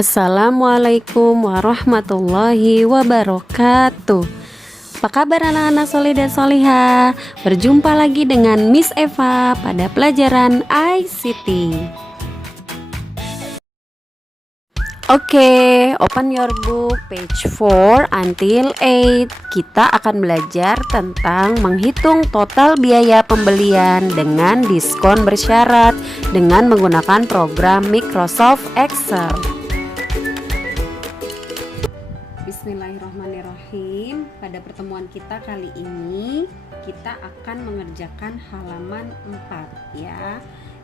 Assalamualaikum warahmatullahi wabarakatuh. Apa kabar anak-anak soleh dan solihah? Berjumpa lagi dengan Miss Eva pada pelajaran ICT. Oke, open your book page 4 until 8. Kita akan belajar tentang menghitung total biaya pembelian dengan diskon bersyarat dengan menggunakan program Microsoft Excel. Bismillahirrahmanirrahim. Pada pertemuan kita kali ini kita akan mengerjakan halaman 4 ya,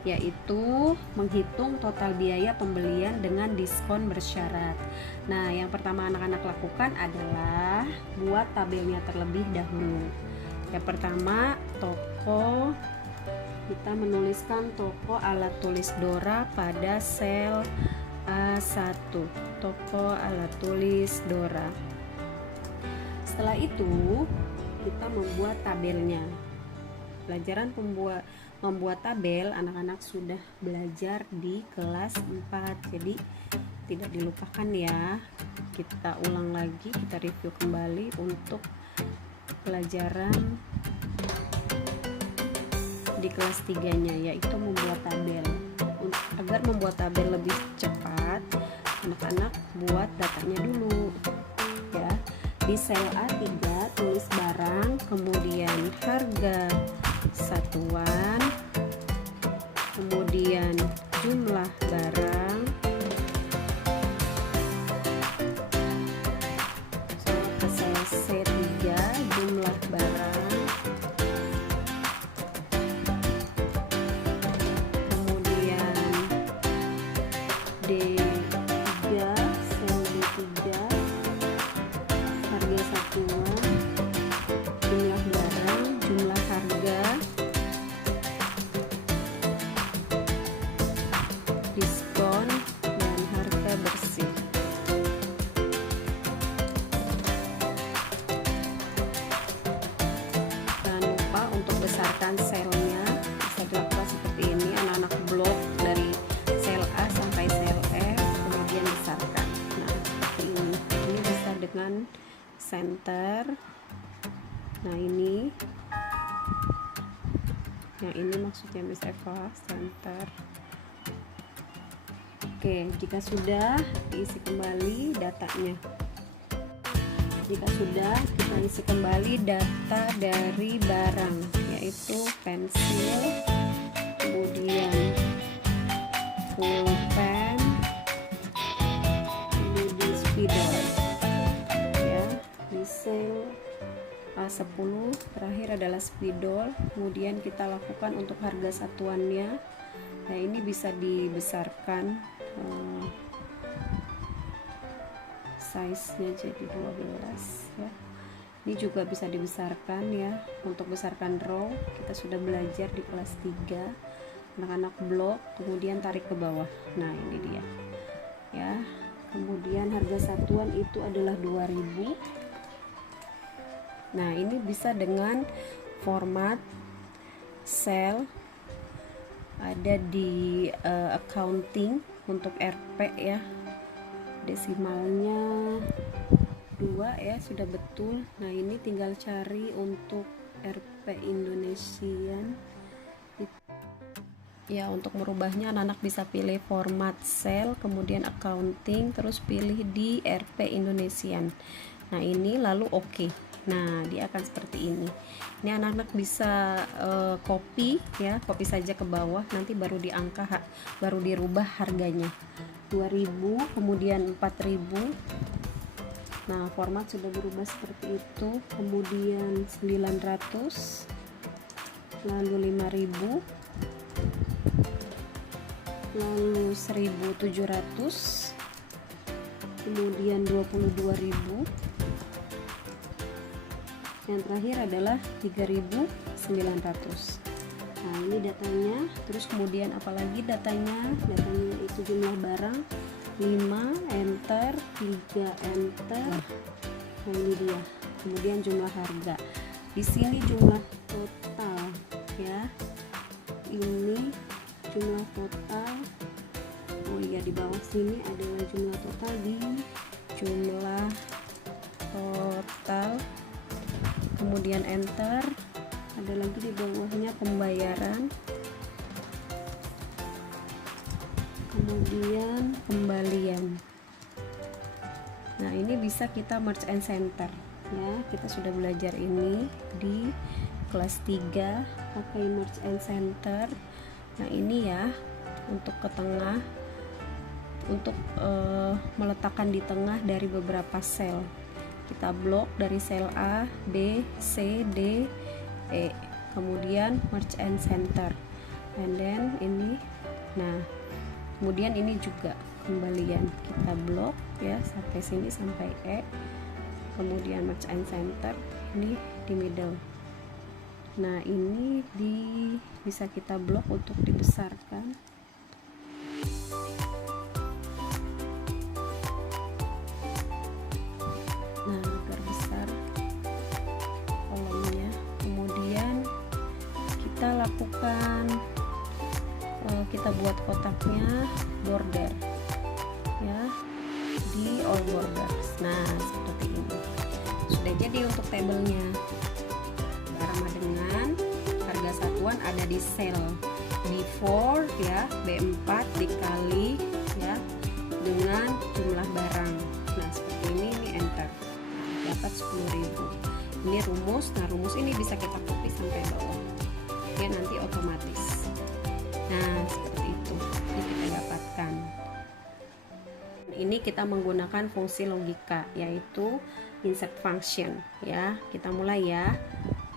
yaitu menghitung total biaya pembelian dengan diskon bersyarat. Nah, yang pertama anak-anak lakukan adalah buat tabelnya terlebih dahulu. Yang pertama, toko, kita menuliskan toko alat tulis Dora pada sel A1, toko alat tulis Dora. Setelah itu kita membuat tabelnya. Pelajaran membuat tabel anak-anak sudah belajar di kelas 4, jadi tidak dilupakan ya. Kita ulang lagi, kita review kembali untuk pelajaran di kelas 3-nya, yaitu membuat tabel. Agar membuat tabel lebih cepat, anak-anak buat datanya dulu ya. Di sel A3 tulis barang, kemudian harga satuan, kemudian jumlah barang, ke sel C3 jumlah barang, kemudian D3 sel D3 harga satuan, jumlah barang, jumlah harga, diskon, dan harga bersih. Jangan lupa untuk besarkan selnya, bisa dilakukan seperti ini. Anak-anak blok dari sel A sampai sel F, kemudian besarkan. Nah, seperti ini bisa dengan center. Nah, ini yang ini maksudnya Miss Eva, center. Oke, jika sudah diisi kembali datanya. Jika sudah, kita isi kembali data dari barang, yaitu pensil, kemudian pulpen, kemudian spidol ya. Di sel A10 terakhir adalah spidol, kemudian kita lakukan untuk harga satuannya. Nah, ini bisa dibesarkan size-nya jadi 12 ya. Ini juga bisa dibesarkan ya. Untuk besarkan row kita sudah belajar di kelas 3. Anak-anak blok, kemudian tarik ke bawah. Nah, ini dia ya. Kemudian harga satuan itu adalah 2000. Nah, ini bisa dengan format sel, ada di accounting untuk RP ya, desimalnya 2 ya, sudah betul. Nah, ini tinggal cari untuk RP Indonesian ya. Untuk merubahnya anak-anak bisa pilih format sel, kemudian accounting, terus pilih di RP Indonesian. Nah, ini lalu oke. Nah, dia akan seperti ini. Ini anak-anak bisa copy ya, copy saja ke bawah, nanti baru diangka, baru dirubah harganya. 2000, kemudian 4000. Nah, format sudah berubah seperti itu. Kemudian 900, lalu 5000, lalu 1700, kemudian 22.000. Yang terakhir adalah 3.900. Nah, ini datanya. Terus kemudian apalagi datanya? Datanya itu jumlah barang 5, enter, 3, enter. Nah, ini dia. Kemudian jumlah harga. Di sini jumlah total ya. Ini jumlah total. Oh iya, di bawah sini adalah jumlah total total di jumlah total, kemudian enter. Ada lagi di bawahnya pembayaran, kemudian kembalian. Nah, ini bisa kita merge and center ya. Kita sudah belajar ini di kelas 3 pakai merge and center. Nah, ini ya untuk ke tengah, untuk meletakkan di tengah dari beberapa sel. Kita blok dari sel A, B, C, D, E, kemudian merge and center, and then ini. Nah, kemudian ini juga kembalian, kita blok ya sampai sini, sampai E, kemudian merge and center, ini di middle. Nah, ini bisa kita blok untuk dibesarkan. Nah, agar besar kolomnya. Kemudian kita lakukan, kita buat kotaknya border ya, di all borders. Nah, seperti ini sudah jadi untuk tabelnya. Sama dengan harga satuan ada di sel B4 ya, B4 dikali ya dengan jumlah barang. Nah, seperti ini enter, dapat 10.000. Ini rumus. Nah, rumus ini bisa kita copy sampai bawah ya, nanti otomatis. Nah, seperti itu yang kita dapatkan. Ini kita menggunakan fungsi logika, yaitu insert function ya. Kita mulai ya.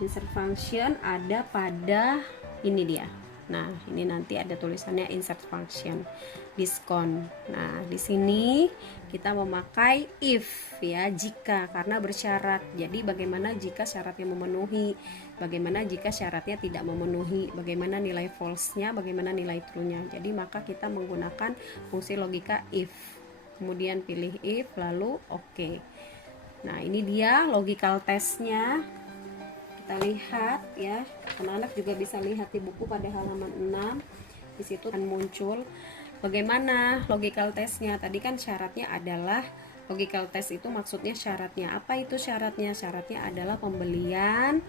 Insert function ada pada ini dia. Nah, ini nanti ada tulisannya insert function diskon. Nah, di sini kita memakai if ya, jika, karena bersyarat. Jadi bagaimana jika syaratnya memenuhi, bagaimana jika syaratnya tidak memenuhi, bagaimana nilai false-nya, bagaimana nilai true-nya. Jadi maka kita menggunakan fungsi logika if. Kemudian pilih if, lalu oke. Nah, ini dia logical test-nya. Kita lihat ya, anak-anak juga bisa lihat di buku pada halaman 6. Di situ akan muncul bagaimana logical testnya. Tadi kan syaratnya adalah, logical test itu maksudnya syaratnya. Apa itu syaratnya? Syaratnya adalah pembelian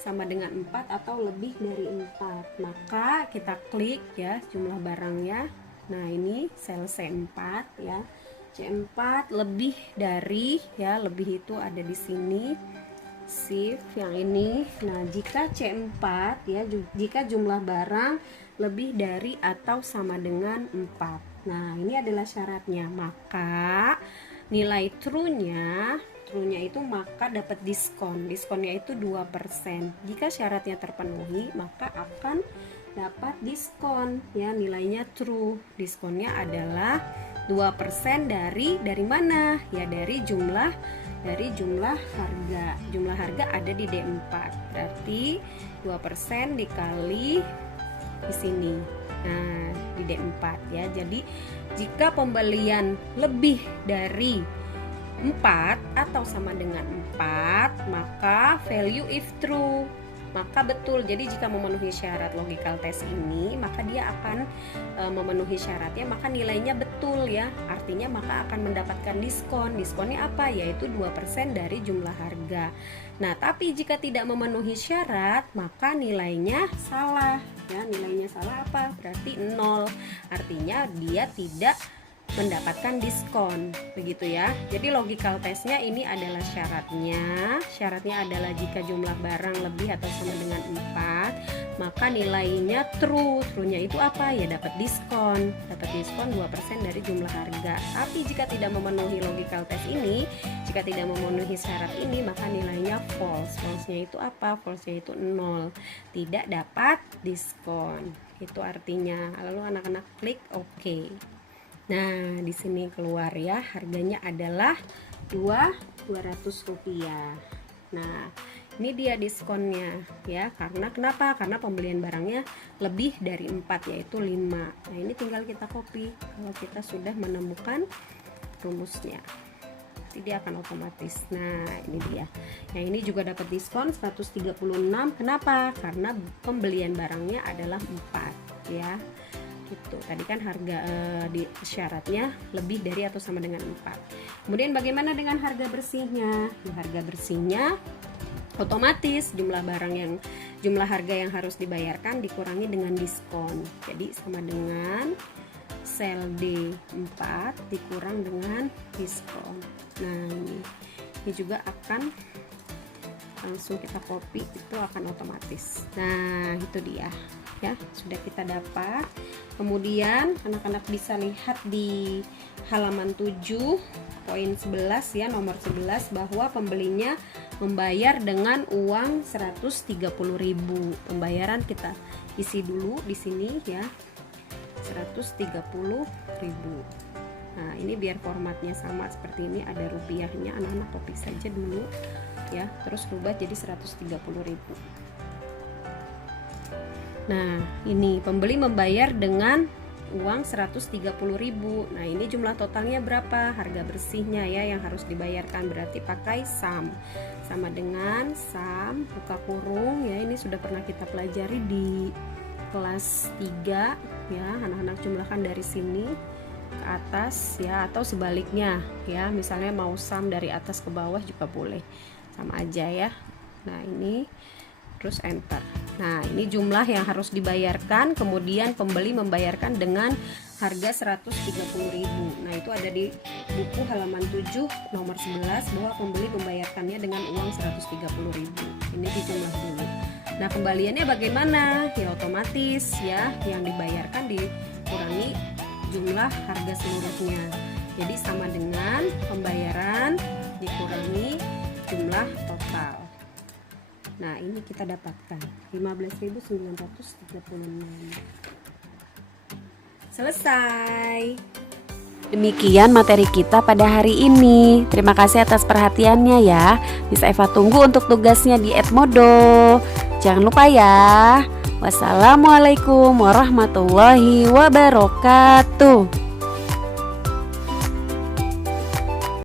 sama dengan 4 atau lebih dari 4. Maka kita klik ya jumlah barangnya. Nah, ini sel C4 ya. C4 lebih dari ya, lebih itu ada di sini. Shift yang ini. Nah, jika C4 ya, jika jumlah barang lebih dari atau sama dengan 4. Nah, ini adalah syaratnya. Maka nilai true-nya itu maka dapat diskon. Diskonnya itu 2%. Jika syaratnya terpenuhi, maka akan dapat diskon ya, nilainya true. Diskonnya adalah 2% dari mana? Ya, dari jumlah harga. Jumlah harga ada di D4. Berarti 2% dikali di sini. Nah, di D4 ya. Jadi jika pembelian lebih dari 4 atau sama dengan 4, maka value if true, maka betul. Jadi jika memenuhi syarat logical test ini, maka dia akan memenuhi syaratnya, maka nilainya betul ya. Artinya maka akan mendapatkan diskon. Diskonnya apa? Yaitu 2% dari jumlah harga. Nah, tapi jika tidak memenuhi syarat, maka nilainya salah ya. Nilainya salah apa? Berarti 0. Artinya dia tidak mendapatkan diskon, begitu ya. Jadi logical testnya ini adalah syaratnya. Syaratnya adalah jika jumlah barang lebih atau sama dengan 4, maka nilainya true. True-nya itu apa? Ya dapat diskon. Dapat diskon 2% dari jumlah harga. Tapi jika tidak memenuhi logical test ini, jika tidak memenuhi syarat ini, maka nilainya false. False-nya itu apa? False-nya itu 0. Tidak dapat diskon. Itu artinya. Lalu anak-anak klik OK. Nah, di sini keluar ya, harganya adalah 200 rupiah. Nah, ini dia diskonnya ya. Karena kenapa? Karena pembelian barangnya lebih dari 4, yaitu 5. Nah, ini tinggal kita copy kalau kita sudah menemukan rumusnya. Nanti dia akan otomatis. Nah, ini dia. Yang ini juga dapat diskon 136. Kenapa? Karena pembelian barangnya adalah 4 ya. Gitu. Tadi kan harga di syaratnya lebih dari atau sama dengan 4. Kemudian bagaimana dengan harga bersihnya? Harga bersihnya otomatis jumlah harga yang harus dibayarkan dikurangi dengan diskon. Jadi sama dengan sel D4 dikurang dengan diskon. Nah, ini juga akan langsung kita copy, itu akan otomatis. Nah, itu dia ya, sudah kita dapat. Kemudian anak-anak bisa lihat di halaman 7 poin 11 ya, nomor 11, bahwa pembelinya membayar dengan uang 130.000. Pembayaran kita isi dulu di sini ya, 130.000. Nah, ini biar formatnya sama seperti ini, ada rupiahnya, anak-anak copy saja dulu ya, terus rubah jadi 130.000. Nah, ini pembeli membayar dengan uang 130.000. Nah, ini jumlah totalnya berapa? Harga bersihnya ya yang harus dibayarkan, berarti pakai sum. Sama dengan sum buka kurung ya, ini sudah pernah kita pelajari di kelas 3 ya. Anak-anak jumlahkan dari sini ke atas ya, atau sebaliknya ya. Misalnya mau sum dari atas ke bawah juga boleh. Sama aja ya. Nah, ini terus enter. Nah, ini jumlah yang harus dibayarkan, kemudian pembeli membayarkan dengan harga 130.000. Nah, itu ada di buku halaman 7 nomor 11 bahwa pembeli membayarkannya dengan uang 130.000. Ini dijumlah dulu. Nah, kembaliannya bagaimana? Ya otomatis ya, yang dibayarkan dikurangi jumlah harga seluruhnya. Jadi sama dengan pembayaran dikurangi jumlah total. Nah, ini kita dapatkan 15.936. Selesai. Demikian materi kita pada hari ini. Terima kasih atas perhatiannya ya. Miss Eva tunggu untuk tugasnya di Edmodo. Jangan lupa ya. Wassalamualaikum warahmatullahi wabarakatuh.